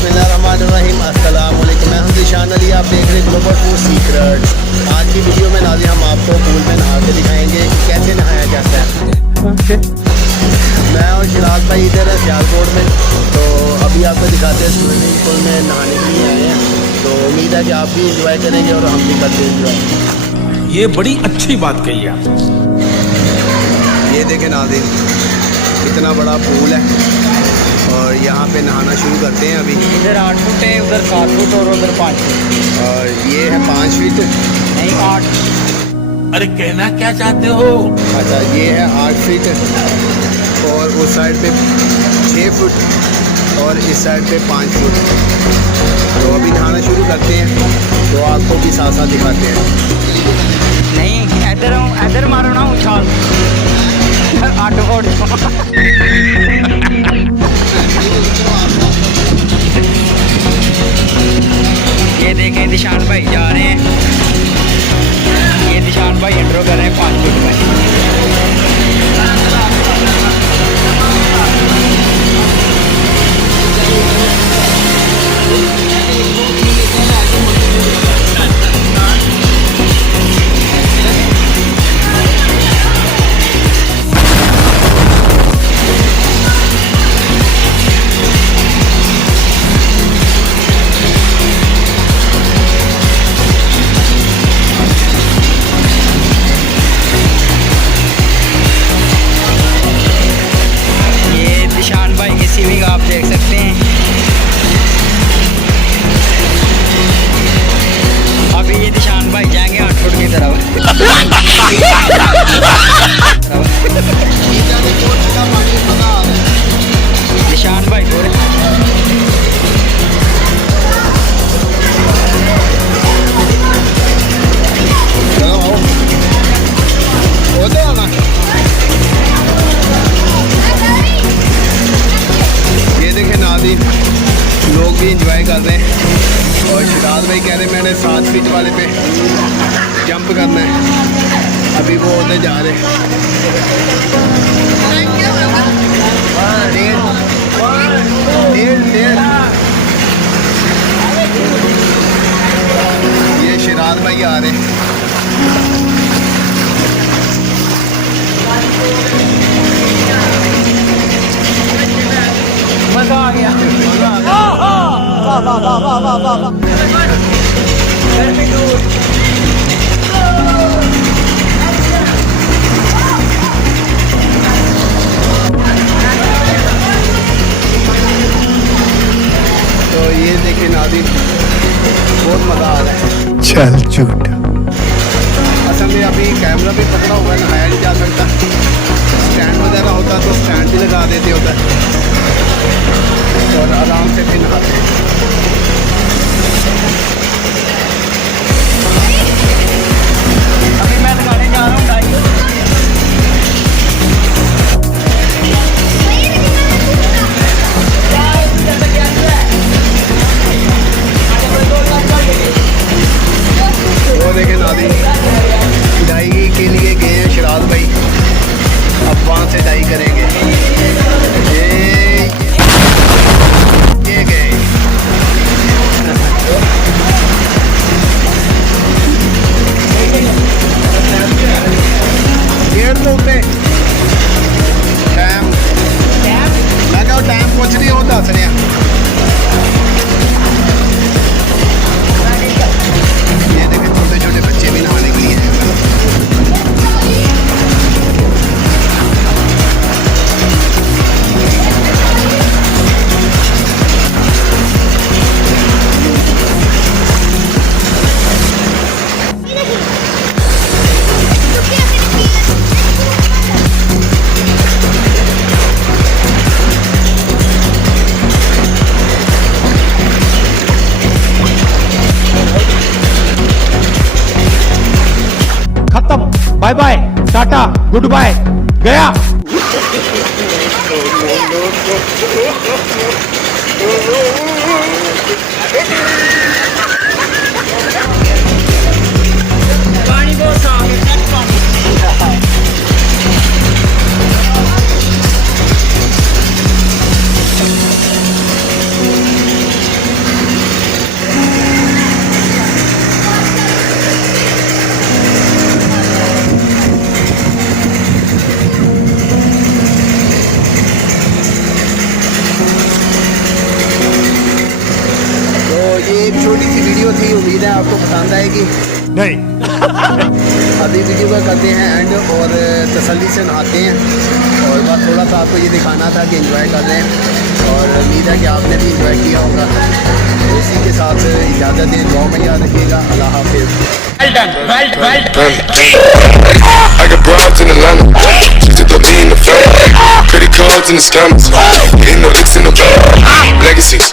बिस्मिल्लाहिर्रहमानिर्रहीम, अस्सलाम वालेकुम। मैं हूं ज़ीशान अली, आप देख रहे हैं ग्लोबल फूड सीक्रेट्स। आज की वीडियो में नाज़िर हम आपको पूल में नहा के दिखाएंगे कि कैसे नहाया जाता है। मैं और शिराज भाई इधर है सियालकोट में, तो अभी आपको दिखाते हैं स्विमिंग पूल में नहाने के लिए आए हैं। तो उम्मीद है कि आप भी इंजॉय करेंगे और हम भी करते हैं इंजॉय। ये बड़ी अच्छी बात कही आप। ये देखें नाज़िर, कितना बड़ा पूल है और यहाँ पे नहाना शुरू करते हैं। अभी इधर 8 फुट है, उधर 7 फुट और उधर 5 फुट। और ये है 5 फीट, नहीं 8। अरे कहना क्या चाहते हो? अच्छा ये है 8 फीट और उस साइड पे 6 फुट और इस साइड पे 5 फुट। तो अभी नहाना शुरू करते हैं, तो आपको भी साथ साथ दिखाते हैं। नहीं इधर मारो ना उछाल 8 फुट। ये देखें ज़ीशान भाई जा रहे हैं, ये ज़ीशान भाई इंट्रो कर रहे हैं 5 फुट में। आप देख सकते हैं अभी ये ज़ीशान भाई जाएंगे 8 फुट की तरफ। ज़ीशान भाई गोरे लोग भी इंजॉय कर रहे हैं और शिराज भाई कह रहे हैं मैंने 7 फीट वाले पे जंप करना है। अभी वो उधर जा रहे हैं। ये शिराज भाई आ रहे हैं। मजा आ गया। तो ये देखिए नाज़िर, बहुत मज़ा आ रहा है। चल झूठा। असल में अभी कैमरा भी पकड़ा हुआ है, नहाया नहीं जा सकता। स्टैंड वगैरह होता तो स्टैंड भी लगा देते उधर और आराम से फिर नहाते हैं। अभी मैं दिखाने जा रहा हूँ डाई। वो देखें नाज़िर, डाई के लिए गए हैं शिराज भाई, अब वहाँ से डाई करेंगे। ये गए गेट तो उत्ते टाइम मैं क्या टाइम कुछ नहीं हो दस रहे। ये देखें छोटे छोटे बच्चे भी नहाने के लिए। बाय बाय, टाटा, गुड बाय, गया। पानी बहुत साफ है, पानी। आपको पसंद आएगी। नहीं। अभी वीडियो का करते हैं एंड और तसल्ली से नहाते हैं और बस थोड़ा सा आपको ये दिखाना था कि एंजॉय कर रहे हैं और उम्मीद है कि आपने भी एंजॉय किया होगा। तो इसी के साथ इजाज़त दें, दुआ में याद रखिएगा। अल्लाह हाफिज़। Well done, well I got broads in Atlanta, just to throw me in the family. Credit cards and the scammers, hitting the licks in the bag. Legacies.